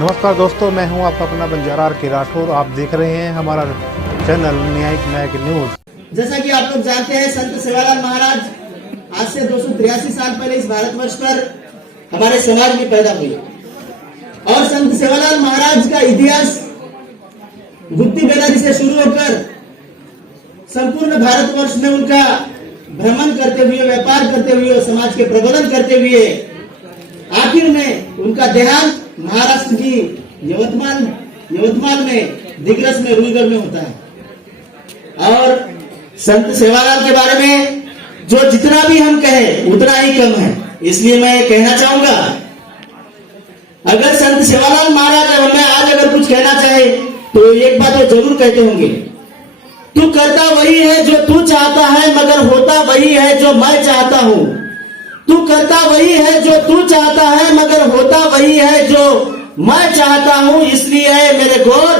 नमस्कार दोस्तों, मैं हूं आपका अपना बंजारा आर के राठौर। आप देख रहे हैं हमारा चैनल न्यायिक नायक न्यूज। जैसा कि आप लोग जानते हैं, संत सेवालाल महाराज आज से 283 साल पहले इस भारतवर्ष पर हमारे समाज में पैदा हुए और संत सेवालाल महाराज का इतिहास गुप्ती बेलारी से शुरू होकर संपूर्ण भारतवर्ष में उनका भ्रमण करते हुए, व्यापार करते हुए, समाज के प्रबोधन करते हुए आखिर में उनका देहांत महाराष्ट्र की यवतमाल में दिग्रस में रुईगढ़ में होता है। और संत सेवालाल के बारे में जो जितना भी हम कहें उतना ही कम है। इसलिए मैं कहना चाहूंगा, अगर संत सेवालाल महाराज हमें आज अगर कुछ कहना चाहे तो एक बात वो जरूर कहते होंगे, तू करता वही है जो तू चाहता है, मगर होता वही है जो मैं चाहता हूं। तू करता वही है जो तू चाहता है, मगर होता वही है जो मैं चाहता हूं। इसलिए मेरे गौर,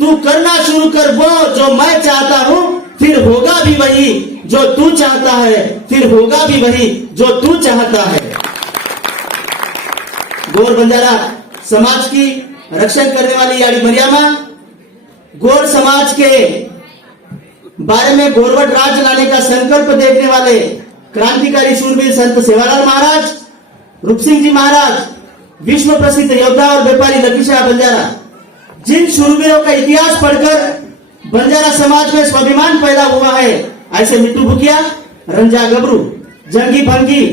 तू करना शुरू कर वो जो मैं चाहता हूं, फिर होगा भी वही जो तू चाहता है, फिर होगा भी वही जो तू चाहता है। गौर बंजारा समाज की रक्षण करने वाली यानी मरियामा, गौर समाज के बारे में गौरवट राज लाने का संकल्प देखने वाले क्रांतिकारी सूरवीर संत सेवालाल महाराज, रूप सिंह जी महाराज, विश्व प्रसिद्ध योद्धा और व्यापारी लकीशाह बंजारा, जिन शूरवीरों का इतिहास पढ़कर बंजारा समाज में स्वाभिमान पैदा हुआ है, ऐसे मिट्टू भुकिया, रंजा गबरू, जंगी भंगी,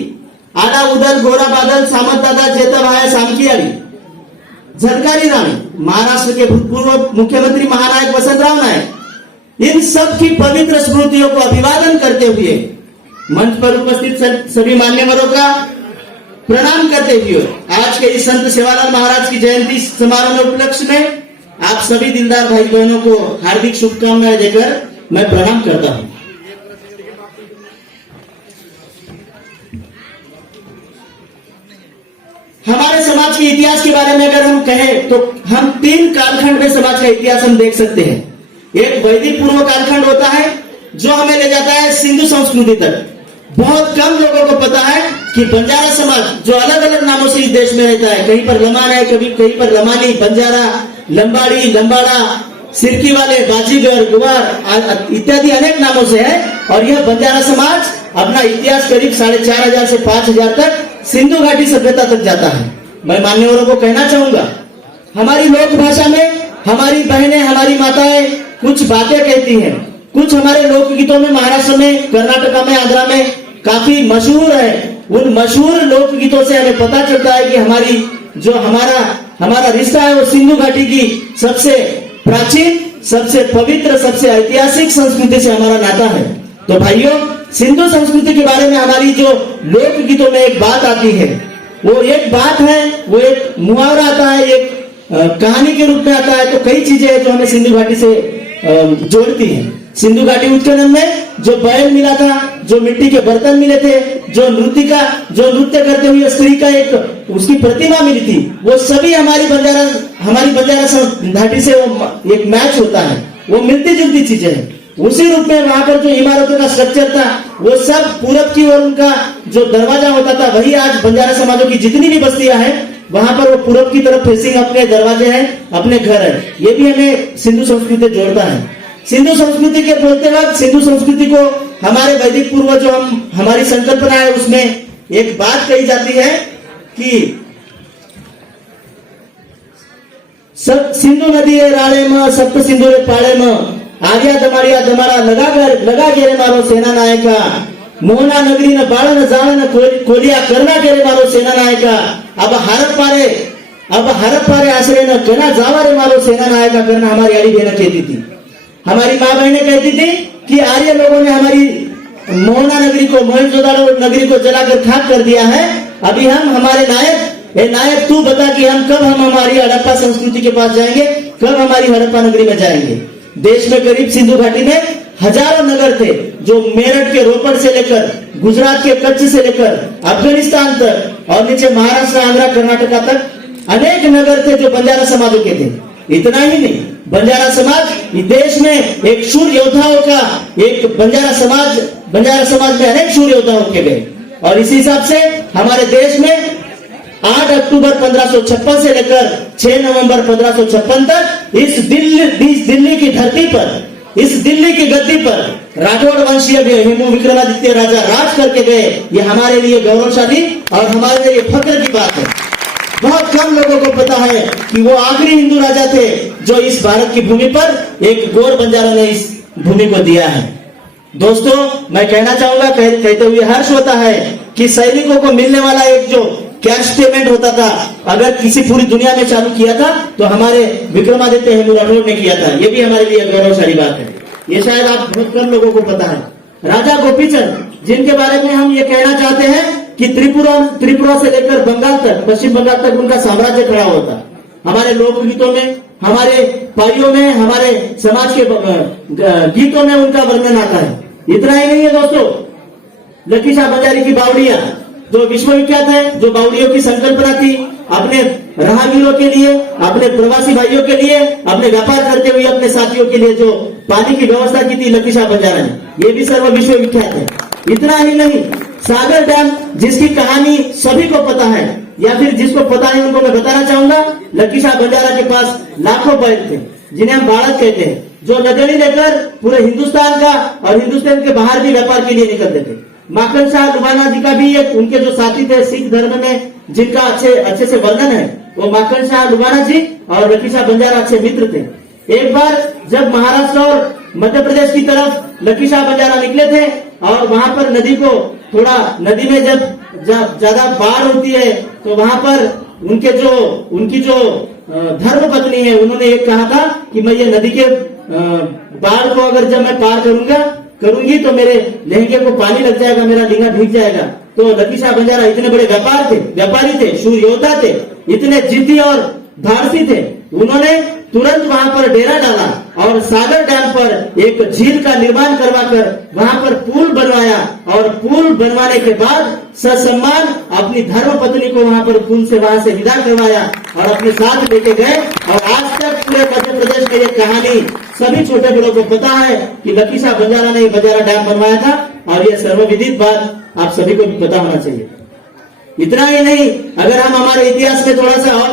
आड़ा उदल, गोरा बादल, सामंत दादा, जेता भाया, सामकियाली, झलकारी रानी, महाराष्ट्र के भूतपूर्व मुख्यमंत्री महानायक वसंतराव नायक, इन सब की पवित्र स्मृतियों को अभिवादन करते हुए मंच पर उपस्थित सभी मान्यवरों का प्रणाम करते हुए आज के इस संत सेवालाल महाराज की जयंती समारोह में उपलक्ष्य में आप सभी दिलदार भाई बहनों को हार्दिक शुभकामनाएं देकर मैं प्रणाम करता हूं। हमारे समाज के इतिहास के बारे में अगर हम कहें तो हम 3 कालखंड में समाज का इतिहास हम देख सकते हैं। एक वैदिक पूर्व कालखंड होता है जो हमें ले जाता है सिंधु संस्कृति तक। बहुत कम लोगों को पता है कि बंजारा समाज जो अलग अलग नामों से इस देश में रहता है, कहीं पर लमान है, कहीं पर लमानी, बंजारा, लंबाड़ी, लंबाड़ा, सिरकी वाले, बाजीगर, गुवार इत्यादि अनेक नामों से है। और यह बंजारा समाज अपना इतिहास करीब 4500 से 5000 तक सिंधु घाटी सभ्यता तक जाता है। मैं मान्यवरों को कहना चाहूंगा, हमारी लोक भाषा में हमारी बहनें, हमारी माताएं कुछ बातें कहती हैं। कुछ हमारे लोकगीतों में महाराष्ट्र में, कर्नाटका में, आंध्रा में काफी मशहूर है। उन मशहूर लोकगीतों से हमें पता चलता है कि हमारा रिश्ता है वो सिंधु घाटी की सबसे प्राचीन, सबसे पवित्र, सबसे ऐतिहासिक संस्कृति से हमारा नाता है। तो भाइयों, सिंधु संस्कृति के बारे में हमारी जो लोकगीतों में एक बात आती है, वो एक बात है, वो एक मुहावरा आता है, एक कहानी के रूप में आता है। तो कई चीजें हैं जो हमें सिंधु घाटी से जोड़ती है। सिंधु घाटी उत्खनन में जो बैल मिला था, जो मिट्टी के बर्तन मिले थे, जो नृत्य करते हुए स्त्री का एक उसकी प्रतिमा मिली थी, वो सभी हमारी बंजारा घाटी से वो एक मैच होता है। वो मिलती जुलती चीजें हैं। उसी रूप में वहां पर जो इमारतों का स्ट्रक्चर था, वो सब पूरब की ओर उनका जो दरवाजा होता था, वही आज बंजारा समाजों की जितनी भी बस्तियां हैं वहां पर वो पूरब की तरफ फेसिंग अपने दरवाजे हैं, अपने घर है। ये भी हमें सिंधु संस्कृति जोड़ता है। सिंधु संस्कृति के बोलते वक्त सिंधु संस्कृति को हमारे वैदिक पूर्व जो हमारी संकल्पना है उसमें एक बात कही जाती है कि सब सिंधु नदी है राले में, सप्त सिंधु रे पाले में, आर्या दमाड़िया दमाड़ा लगा गेरे मारो सेना नायका, मोहना नगरी न बाड़ा न जाड़ा न कोलिया करना गेरे मारो सेना नायका, अब हरप्पारे आश्रय न कना जावा रे मारो सेना नायका करना हमारी आड़ी बहन कहती थी। हमारी माँ बहनें कहती थी कि आर्य लोगों ने हमारी मोहना नगरी को, मोहनजोदाड़ो नगरी को जलाकर खाक कर दिया है। अभी हमारे नायक तू बता कि कब हमारी हड़प्पा संस्कृति के पास जाएंगे, कब हमारी हड़प्पा नगरी में जाएंगे। देश में करीब सिंधु घाटी में हजारों नगर थे, जो मेरठ के रोपड़ से लेकर, गुजरात के कच्छ से लेकर अफगानिस्तान तक और नीचे महाराष्ट्र, आंध्रा, कर्नाटका तक अनेक नगर थे जो बंजारा समाजों के थे। इतना ही नहीं, बंजारा समाज इस देश में एक शूर योद्धाओं का एक बंजारा समाज में अनेक शूर योद्धा होके गए। और इसी हिसाब से हमारे देश में 8 अक्टूबर 1556 से लेकर 6 नवंबर 1556 तक इस दिल्ली की धरती पर, इस दिल्ली की गद्दी पर राठौड़ वंशीय हेमू विक्रमादित्य राजा राज करके गए। ये हमारे लिए गौरवशाली और हमारे लिए फख्र की बात है। बहुत कम लोगों को पता है कि वो आखिरी हिंदू राजा थे जो इस भारत की भूमि पर एक गोर बंजारा ने इस भूमि को दिया है। दोस्तों, मैं कहना चाहूंगा, कहते हुए हर्ष होता है कि सैनिकों को मिलने वाला एक जो कैश पेमेंट होता था, अगर किसी पूरी दुनिया में चालू किया था तो हमारे विक्रमादित्य हेमू राठौड़ ने किया था। ये भी हमारे लिए गौरवशाली बात है। ये शायद आप बहुत कम लोगों को पता है। राजा गोपीचंद, जिनके बारे में हम ये कहना चाहते हैं कि त्रिपुरा से लेकर बंगाल तक, पश्चिम बंगाल तक उनका साम्राज्य खड़ा होता। हमारे लोकगीतों में, हमारे पारियों में, हमारे समाज के गीतों में उनका वर्णन आता है। इतना ही नहीं है दोस्तों, लकी शाह बंजारी की बावड़ियां जो विश्वविख्यात है, जो बावड़ियों की संकल्पना थी अपने राहगीरों के लिए, अपने प्रवासी भाइयों के लिए, अपने व्यापार करते हुए अपने साथियों के लिए जो पानी की व्यवस्था की थी लकी शाह बंजारा ने, ये भी सर्व विश्वविख्यात है। इतना ही नहीं, सागर डैम जिसकी कहानी सभी को पता है, या फिर जिसको पता नहीं उनको मैं बताना चाहूंगा, लकी शाह बंजारा के पास लाखों बैल थे जिन्हें हम बाड़क कहते हैं, जो नजरी लेकर पूरे हिंदुस्तान का और हिंदुस्तान के बाहर भी व्यापार के लिए निकलते थे। माखन शाह लुबाना जी का भी एक उनके जो साथी थे सिख धर्म में, जिनका अच्छे से वर्णन है, वो माखन शाह लुबाना जी और लकी शाह बंजारा अच्छे मित्र थे। एक बार जब महाराष्ट्र और मध्य प्रदेश की तरफ लकी शाह बंजारा निकले थे और वहां पर नदी में जब ज्यादा बाढ़ होती है तो वहां पर उनकी जो धर्म पत्नी है, उन्होंने एक कहा था कि मैं ये नदी के बाढ़ को अगर जब मैं पार करूंगी तो मेरे लहंगे को पानी लग जाएगा, मेरा लिंगा भीग जाएगा। तो लकी शाह बंजारा इतने बड़े व्यापारी थे, शूर योद्धा थे, इतने जिद्दी और धाड़सी थे, उन्होंने तुरंत वहां पर डेरा डाला और सागर डैम पर एक झील का निर्माण करवाकर वहां पर पुल बनवाया और पुल बनवाने के बाद ससम्मान अपनी धर्म पत्नी को वहां से विदा करवाया और अपने साथ लेके गए। और आज तक पूरे मध्य प्रदेश में ये कहानी सभी छोटे बड़ों को पता है कि लकी शाह बंजारा ने बंजारा डैम बनवाया था, और ये सर्वविदित बात आप सभी को भी पता होना चाहिए। इतना ही नहीं, अगर हम हमारे इतिहास में थोड़ा सा और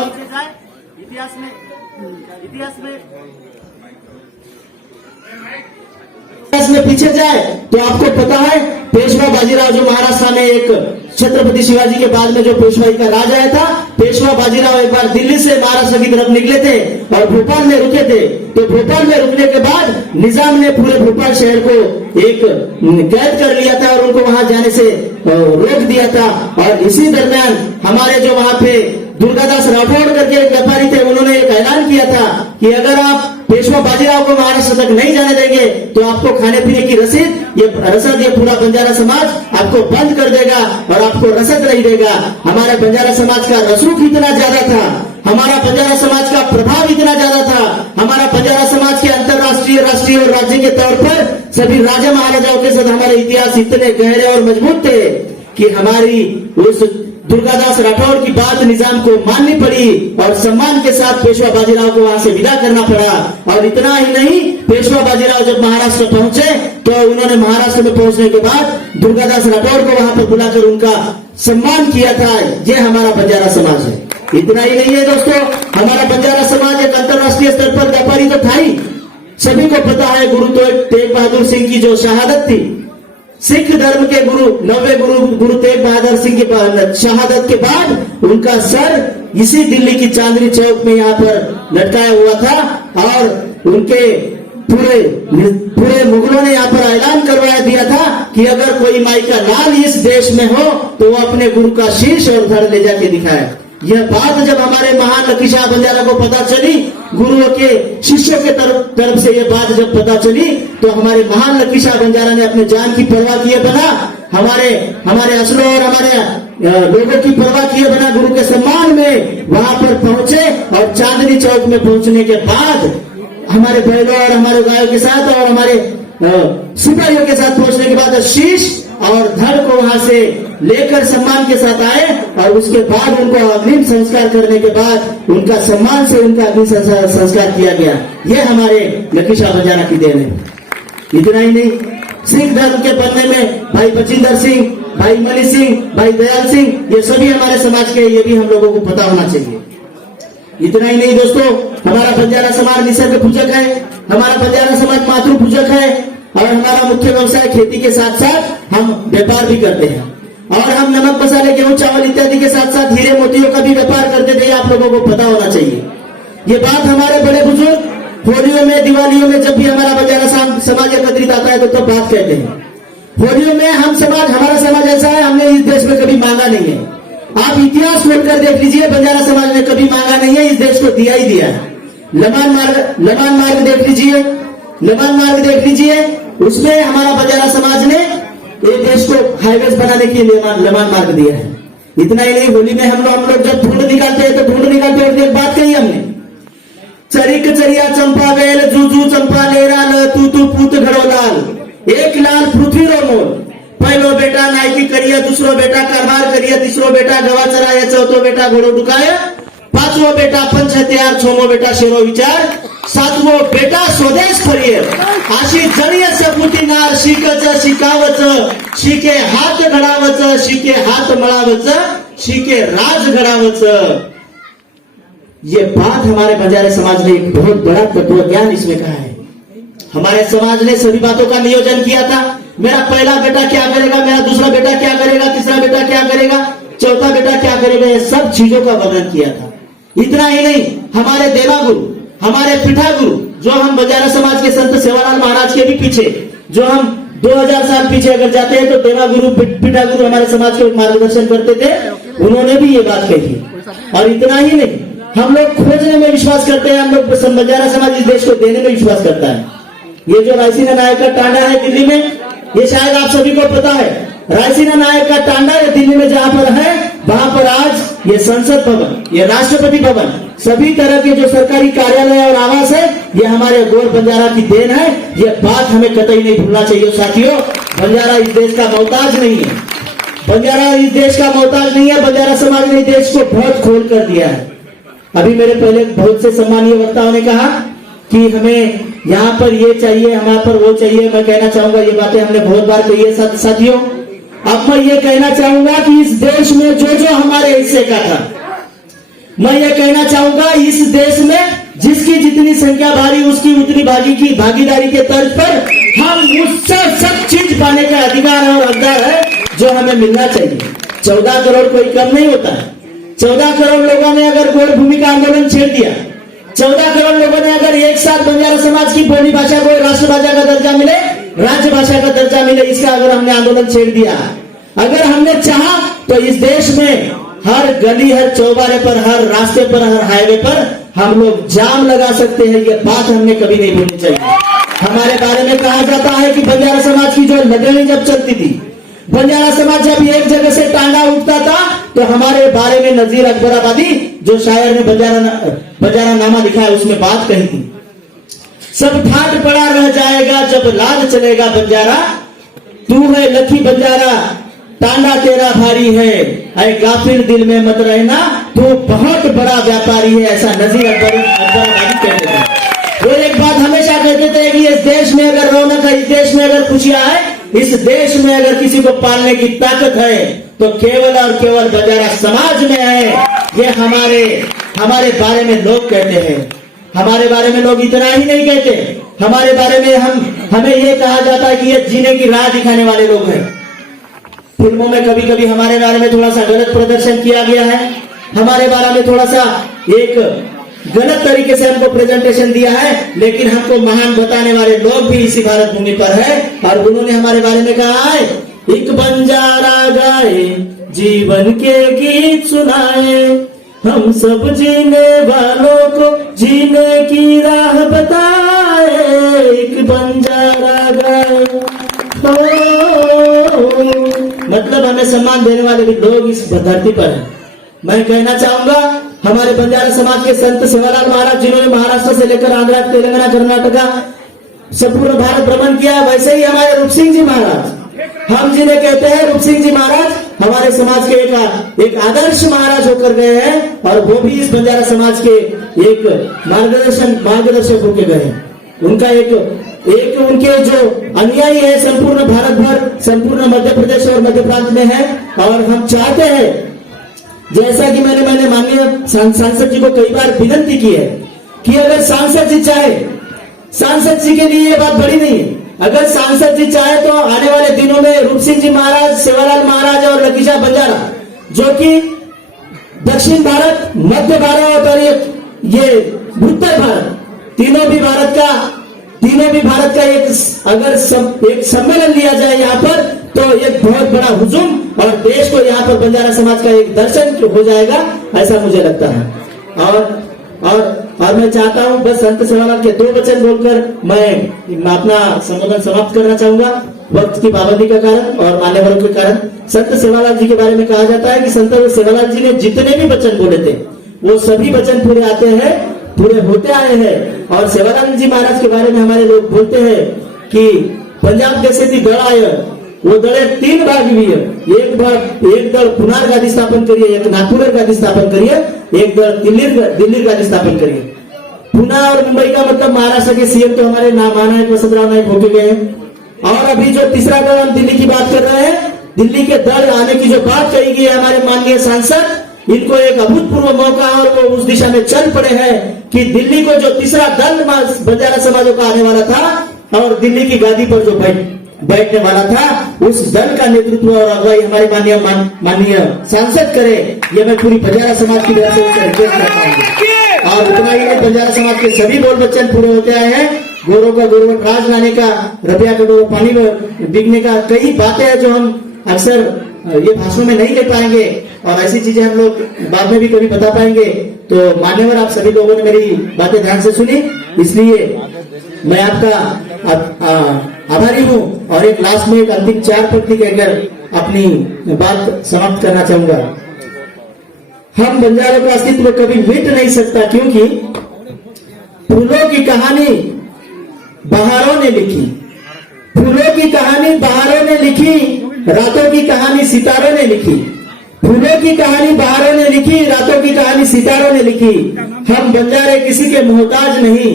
इतिहास में पीछे जाए तो आपको पता है पेशवा बाजीराव, जो महाराष्ट्र में एक छत्रपति शिवाजी के बाद में जो पेशवाई का राज आया था, पेशवा बाजीराव एक बार दिल्ली से महाराष्ट्र की तरफ निकले थे और भोपाल में रुके थे। तो भोपाल में रुकने के बाद निजाम ने पूरे भोपाल शहर को एक कैद कर लिया था और उनको वहां जाने से रोक दिया था। और इसी दरमियान हमारे जो वहां पे दुर्गादास राठौड़ करके एक व्यापारी थे, उन्होंने एक ऐलान किया था कि अगर आप पेशवा बाजीराव को महाराष्ट्र तक नहीं जाने देंगे तो आपको खाने पीने की रसद ये पूरा बंजारा समाज आपको बंद कर देगा और आपको रसद नहीं देगा। हमारे बंजारा समाज का रसूख इतना ज्यादा था, हमारा बंजारा समाज का प्रभाव इतना ज्यादा था, हमारा बंजारा समाज के अंतर्राष्ट्रीय, राष्ट्रीय और राज्य के तौर पर सभी राजा महाराजाओं के साथ हमारे इतिहास इतने गहरे और मजबूत थे कि हमारी उस दुर्गादास राठौड़ की बात निजाम को माननी पड़ी और सम्मान के साथ पेशवा बाजीराव को वहां से विदा करना पड़ा। और इतना ही नहीं, पेशवा बाजीराव जब महाराष्ट्र पहुंचे तो उन्होंने महाराष्ट्र में पहुंचने के बाद दुर्गादास राठौड़ को वहां पर बुलाकर उनका सम्मान किया था। ये हमारा बंजारा समाज है। इतना ही नहीं है दोस्तों, हमारा बंजारा समाज एक अंतर्राष्ट्रीय स्तर पर व्यापारी तो था ही। सभी को पता है गुरु तेग बहादुर सिंह की जो शहादत थी, सिख धर्म के नवे गुरु तेग बहादुर सिंह की शहादत के बाद उनका सर इसी दिल्ली की चांदनी चौक में यहाँ पर लटकाया हुआ था और उनके पूरे मुगलों ने यहाँ पर ऐलान करवाया दिया था कि अगर कोई माई का लाल इस देश में हो तो वो अपने गुरु का शीश और धड़ ले जाके दिखाए। यह बात जब हमारे महान लकी शाह बंजारा को पता चली, गुरुओं के शिष्यों के तरफ से यह बात जब पता चली, तो हमारे महान लकी शाह बंजारा ने अपने जान की परवाह किए बिना, हमारे असलों और हमारे लोगों की परवाह किए बिना गुरु के सम्मान में वहां पर पहुंचे। और चांदनी चौक में पहुंचने के बाद हमारे बैलों और हमारे गायों के साथ और हमारे सिपाहियों के साथ पहुंचने के बाद शीश और धड़ को वहां से लेकर सम्मान के साथ आए और उसके बाद उनको अग्निम संस्कार करने के बाद उनका सम्मान से उनका अग्नि संस्कार किया गया। यह हमारे लकी शाह बंजारा की देन है। इतना ही नहीं, सिख धर्म के पन्ने में भाई बचिंदर सिंह, भाई मनी सिंह, भाई दयाल सिंह, ये सभी हमारे समाज के, ये भी हम लोगों को पता होना चाहिए। इतना ही नहीं दोस्तों, हमारा बंजारा समाज निसर्ग पूजक है, हमारा बंजारा समाज मातृ पूजक है, और हमारा मुख्य व्यवसाय खेती के साथ साथ हम व्यापार भी करते हैं, और हम नमक मसाले गेहूं चावल इत्यादि के साथ साथ हीरे मोतियों का भी व्यापार करते थे। आप लोगों को पता होना चाहिए। ये बात हमारे बड़े बुजुर्ग होलियों में, दिवालियों में जब भी हमारा बंजारा समाज एकत्रित आता है तो तब बात कहते हैं। होलियों में हमारा समाज ऐसा है, हमने इस देश में कभी मांगा नहीं है। आप इतिहास खोलकर देख लीजिए, बंजारा समाज ने कभी मांगा नहीं है, इस देश को दिया ही दिया है। लमान मार्ग देख लीजिए, लमान मार्ग देख लीजिए, उसमें हमारा बंजारा समाज ने ये देश को हाईवेज बनाने के लिए लमान मार्ग दिया है। इतना ही नहीं, होली में हम लोग जब ढूंढ निकालते हैं तो ढूंढ निकालते हैं, एक बात कही हमने, चरिक चरिया चंपा वेल जूजू चंपा लेरा ल तू पूत घड़ो लाल, एक लाल पृथ्वी रो मोल, पहलो बेटा नायकी करिया, दूसरो बेटा कारभार करिया, तीसरो बेटा गवा चराया, चौथो बेटा घोड़ो डुकाया, पांचवो बेटा पंच हत्यार, छठो बेटा शेरो विचार, सातवो बेटा स्वदेश फरिये, अशी जणीय सपुती नार शिकच शिकावच, शिके हात घडावच, शिके हात मळावच, शिके राज घडावच। ये बात हमारे बंजारे समाज ने एक बहुत बड़ा तत्व ज्ञान इसमें कहा है। हमारे समाज ने सभी बातों का नियोजन किया था। मेरा पहला बेटा क्या करेगा, मेरा दूसरा बेटा क्या करेगा, तीसरा बेटा क्या करेगा, चौथा बेटा क्या करेगा, ये सब चीजों का वर्णन किया था। इतना ही नहीं, हमारे देवागुरु, हमारे पीठागुरु, जो हम बंजारा समाज के संत सेवालाल महाराज के भी पीछे, जो हम 2000 साल पीछे अगर जाते हैं तो देवागुरु पीठागुरु हमारे समाज को मार्गदर्शन करते थे, उन्होंने भी ये बात कही। और इतना ही नहीं, हम लोग खोजने में विश्वास करते हैं, हम लोग बंजारा समाज इस देश को देने में विश्वास करता है। ये जो रायसीना नायक का टांडा है दिल्ली में, ये शायद आप सभी को पता है। रायसीना नायक का टांडा ये दिल्ली में जहां पर है, वहां पर आज ये संसद भवन, ये राष्ट्रपति भवन, सभी तरह के जो सरकारी कार्यालय और आवास है, ये हमारे गोर बंजारा की देन है। ये बात हमें कतई नहीं भूलना चाहिए साथियों। बंजारा इस देश का मोहताज नहीं है, बंजारा इस देश का मोहताज नहीं है। बंजारा समाज ने देश को बहुत खोल कर दिया है। अभी मेरे पहले बहुत से सम्मानीय वक्ताओं ने कहा कि हमें यहाँ पर ये चाहिए, हमारे पर वो चाहिए। मैं कहना चाहूंगा, ये बातें हमने बहुत बार कही है साथियों। अब मैं ये कहना चाहूंगा कि इस देश में जो जो हमारे हिस्से का था, मैं ये कहना चाहूंगा इस देश में जिसकी जितनी संख्या भारी, उसकी उतनी भागीदारी के तर्ज पर हम उससे सब चीज पाने का अधिकार और हकदार है जो हमें मिलना चाहिए। 14 करोड़ कोई कम नहीं होता है। 14 करोड़ लोगों ने अगर गौर भूमि का आंदोलन छेड़ दिया, 14 करोड़ लोगों ने अगर एक साथ बंजारा समाज की बोली भाषा को राष्ट्रभाषा का दर्जा मिले, राज्य भाषा का दर्जा मिले, इसका अगर हमने आंदोलन छेड़ दिया, अगर हमने चाहा तो इस देश में हर गली, हर चौबारे पर, हर रास्ते पर, हर हाईवे पर हम लोग जाम लगा सकते हैं। ये बात हमने कभी नहीं भूलनी चाहिए। हमारे बारे में कहा जाता है कि बंजारा समाज की जो लड़ाई जब चलती थी, बंजारा समाज जब एक जगह से टांगा उठता था तो हमारे बारे में नजीर अकबराबादी, जो शायर ने बंजारा नामा लिखा है, उसमें बात कही थी, सब ठाट पड़ा रह जाएगा जब लाल चलेगा बंजारा, तू है लखी बंजारा टांडा तेरा भारी है, ऐ गाफिल दिल में मत रहना, तू बहुत बड़ा व्यापारी है। ऐसा नजीर अकबराबादी कहते थे। वो एक बात हमेशा कहते थे कि इस देश में अगर रौनक है, इस देश में अगर खुशियां है, इस देश में अगर किसी को पालने की ताकत है तो केवल और केवल बंजारा समाज में है। ये हमारे बारे में लोग कहते हैं। हमारे बारे में लोग इतना ही नहीं कहते, हमारे बारे में हमें ये कहा जाता है कि ये जीने की राह दिखाने वाले लोग हैं। फिल्मों में कभी कभी हमारे बारे में थोड़ा सा गलत प्रदर्शन किया गया है, हमारे बारे में थोड़ा सा एक गलत तरीके से हमको प्रेजेंटेशन दिया है, लेकिन हमको महान बताने वाले लोग भी इसी भारत भूमि पर है। और उन्होंने हमारे बारे में कहा है, एक बंजारा गाए जीवन के गीत सुनाए, हम सब जीने वालों को जीने की राह बताए, एक बंजारा गाए। मतलब हमें सम्मान देने वाले भी लोग इस धरती पर हैं। मैं कहना चाहूंगा, हमारे बंजारा समाज के संत सेवालाल महाराज, जिन्होंने महाराष्ट्र से लेकर आंध्र, तेलंगाना, कर्नाटका संपूर्ण भारत भ्रमण किया, वैसे ही हमारे रूप सिंह जी महाराज, हम जिन्हें कहते हैं रूप सिंह जी महाराज, हमारे समाज के एक आदर्श महाराज होकर गए हैं। और वो भी इस बंजारा समाज के एक मार्गदर्शक होकर गए हैं। उनका एक एक उनके जो अनुयायी है संपूर्ण भारत भर, संपूर्ण मध्य प्रदेश और मध्य प्रांत में है। और हम चाहते हैं, जैसा कि मैंने माननीय सांसद जी को कई बार विनती की है कि अगर सांसद जी चाहे, सांसद जी के लिए ये बात बड़ी नहीं है, अगर सांसद जी चाहे तो आने वाले दिनों में रूप सिंह जी महाराज, सेवालाल महाराज और लकीशा बंजारा, जो कि दक्षिण भारत, मध्य भारत और ये उत्तर भारत, तीनों भी भारत का एक सम्मेलन लिया जाए यहाँ पर, तो एक बहुत बड़ा हुजूम और देश को यहाँ पर बंजारा समाज का एक दर्शन हो जाएगा, ऐसा मुझे लगता है। और मैं चाहता हूं, बस संत सेवालाल के 2 वचन बोलकर मैं अपना संबोधन समाप्त करना चाहूंगा, वक्त की पाबंदी का कारण और मान्यवरों के कारण। संत सेवालाल जी के बारे में कहा जाता है कि संत सेवालाल जी ने जितने भी वचन बोले थे वो सभी वचन पूरे होते आए हैं। और सेवालाल जी महाराज के बारे में हमारे लोग बोलते हैं कि पंजाब जैसे थी दड़ आय, वो दड़े 3 भाग भी है। एक दल पुनार गादी स्थापन करिए, एक नागपुर गादी स्थापन करिए, एक दल दिल्ली गादी स्थापन करिए। पुणे और मुंबई का मतलब महाराष्ट्र के सीएम तो हमारे महानायक वसंतराव नायक होके गए हैं। और अभी जो तीसरा दल हम दिल्ली की बात कर रहे हैं, दिल्ली के दल आने की जो बात कही गई है हमारे माननीय सांसद, इनको एक अभूतपूर्व मौका और वो उस दिशा में चल पड़े हैं कि दिल्ली को जो तीसरा दल बंजारा समाजों का आने वाला था और दिल्ली की गादी पर जो बैठने वाला था, उस दल का नेतृत्व और अगुवाई हमारे माननीय सांसद करे, ये मैं पूरी बंजारा समाज की तरफ से रिक्वेस्ट करता हूँ। और उतना ही नहीं, बंजारा समाज के सभी बोल वचन पूरे होते आए हैं। गौरव का गौरव राज लाने का, रुपया का गौरव पानी में बिकने का, कई बातें हैं जो हम अक्सर ये भाषणों में नहीं ले पाएंगे और ऐसी चीजें हम लोग बाद में भी कभी बता पाएंगे। तो मान्यवर, आप सभी लोगों ने मेरी बातें ध्यान से सुनी, इसलिए मैं आपका आभारी हूं। और एक लास्ट में एक अंतिम 4 पंक्ति कहकर अपनी बात समाप्त करना चाहूंगा। हम बंजारों का अस्तित्व कभी मिट नहीं सकता, क्योंकि फूलों की कहानी बहारों ने लिखी, फूलों की कहानी बहारों ने लिखी, रातों की कहानी सितारों ने लिखी। फूलों की कहानी बहारों ने लिखी, रातों की कहानी सितारों ने लिखी। हम बंजारे किसी के मोहताज नहीं,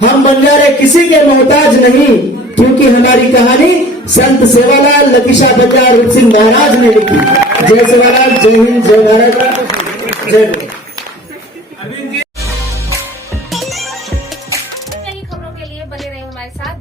हम बंजारे किसी के मोहताज नहीं, क्योंकि हमारी कहानी संत सेवालाल, लकीशा बंजारा, रूप सिंह महाराज ने लिखी। जय सेवालाल, जय हिंद, जय भारत, जय। खबरों के लिए बने रहे हमारे साथ।